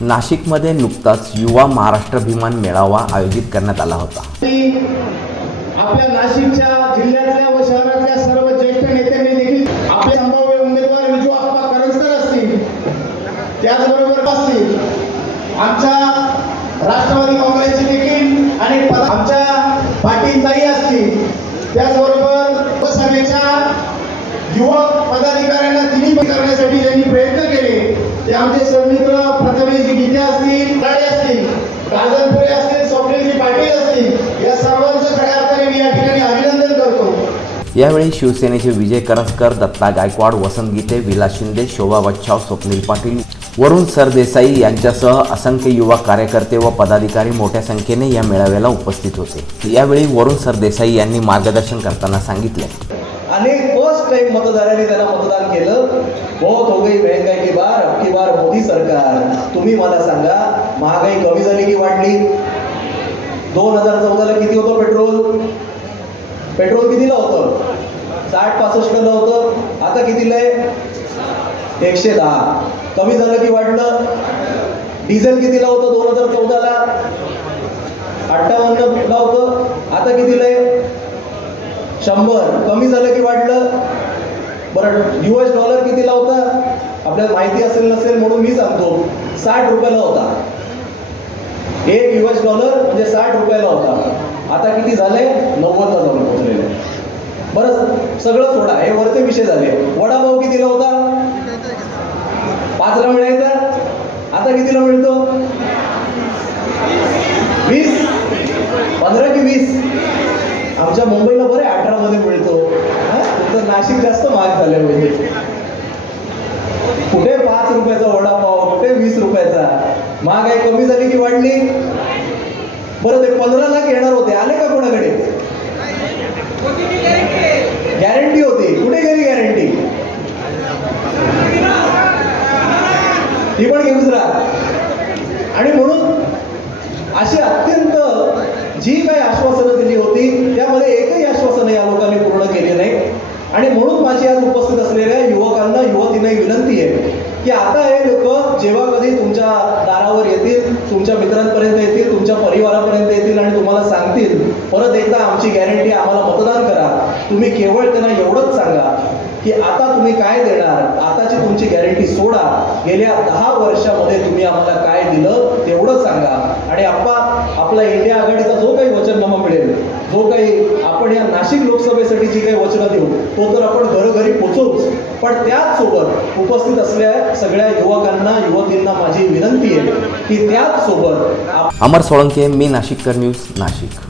नाशिकमध्ये नुकताच युवा महाराष्ट्राभिमान मेळावा आयोजित करण्यात आला होता. आपल्या नाशिकच्या जिल्ह्यातल्या व शहरातल्या सर्व ज्येष्ठ नेत्यांनी देखील आपले संभाव्य उमेदवार विजू आप्पा करंजकर असतील त्याचबरोबर असतील आमच्या राष्ट्रवादी काँग्रेसचे देखील आणि आमच्या पाटीलताई असतील त्याचबरोबर सन्मित्र प्रथमेशजी गीते असतील राडे असतील राजनपुरे असतील स्वप्नीलजी पाटील असतील या सर्वांचं खऱ्या अर्थाने मी या ठिकाणी अभिनंदन करतो. यावेळी शिवसेनेचे विजय करंजकर दत्ता गायकवाड वसंत गीते विलास शिंदे शोभा बच्छाव स्वप्नील पाटील वरुण सरदेसाई यांच्यासह असंख्य युवा कार्यकर्ते व पदाधिकारी मोठ्या संख्येने या मेळाव्याला उपस्थित होते. यावेळी वरुण सरदेसाई यांनी मार्गदर्शन करताना सांगितले. आणि फर्स्ट टाइम मतदारांनी त्याला मतदान केलं. बहुत हो गई महंगाई की बार अब की बार मोदी सरकार तुम्ही मला सांगा महागाई कमी झाली की वाढली? दोन हजार चौदाला किती होतं पेट्रोल? पेट्रोल कितीला होतं? साठ पासष्टला होतं. आता कितीला आहे? एकशे दहा. कमी झालं की वाढलं? डिझेल कितीला होतं? दोन हजार चौदाला. अठ्ठावन्नला होतं. आता कितीला आहे? शंभर. कमी झालं की वाढलं? बरं यू एस डॉलर कितीला होता? आपल्याला माहिती असेल नसेल म्हणून मी सांगतो. साठ रुपयाला होता. एक युएस डॉलर म्हणजे साठ रुपयाला होता. आता किती झाले? नव्वदला जाऊन पोहोचलेले. बरं सगळं सोडा. हे वरचे विषय झाले. वडापाव कितीला होता? पाचला मिळायचा? आता कितीला मिळतो? वीस? पंधरा की वीस? आमच्या मुंबईला बरे अठरा मध्ये मिळतो. तर नाशिक जास्त महाग झाले म्हणजे कुठे पाच रुपयाचा वडापाव कुठे वीस रुपयाचा महागाई कमी झाली की वाढली? बरं ते पंधरा लाख येणार होते. आले का कोणाकडे? गॅरंटी होती. कुठे गेली गॅरंटी ती पण घेऊन आणि म्हणून अशी अत्यंत जी काही आश्वासनं दिली होती. त्यामध्ये एकही आश्वासन या लोकांनी पूर्ण केले नाही. आणि म्हणून माझी आज उपस्थित असलेल्या युवकांना युवतींना विनंती आहे की आता हे जेव्हा कधी तुमच्या दारावर येतील तुमच्या मित्रांपर्यंत येतील तुमच्या परिवारापर्यंत येतील आणि तुम्हाला सांगतील परत एकदा आमची गॅरंटी आम्हाला मतदान करा. तुम्ही केवळ त्यांना एवढंच सांगा की आता तुम्ही काय देणार? आताची तुमची गॅरंटी सोडा. गेल्या दहा वर्षामध्ये तुम्ही आम्हाला काय दिलं तेवढं सांगा. आणि आप्पा आपला इंडिया आघाडीचा जो काही वचननामा मिळेल जो काही आपण या नाशिक लोकसभेसाठी जी काही वचनं देऊ तो तर आपण घरोघरी पोचवूच. पण त्याचसोबत उपस्थित असलेल्या सगळ्या युवकांना युवतींना माझी विनंती आहे की त्याचसोबत अमर सोळंके मी नाशिककर न्यूज नाशिक.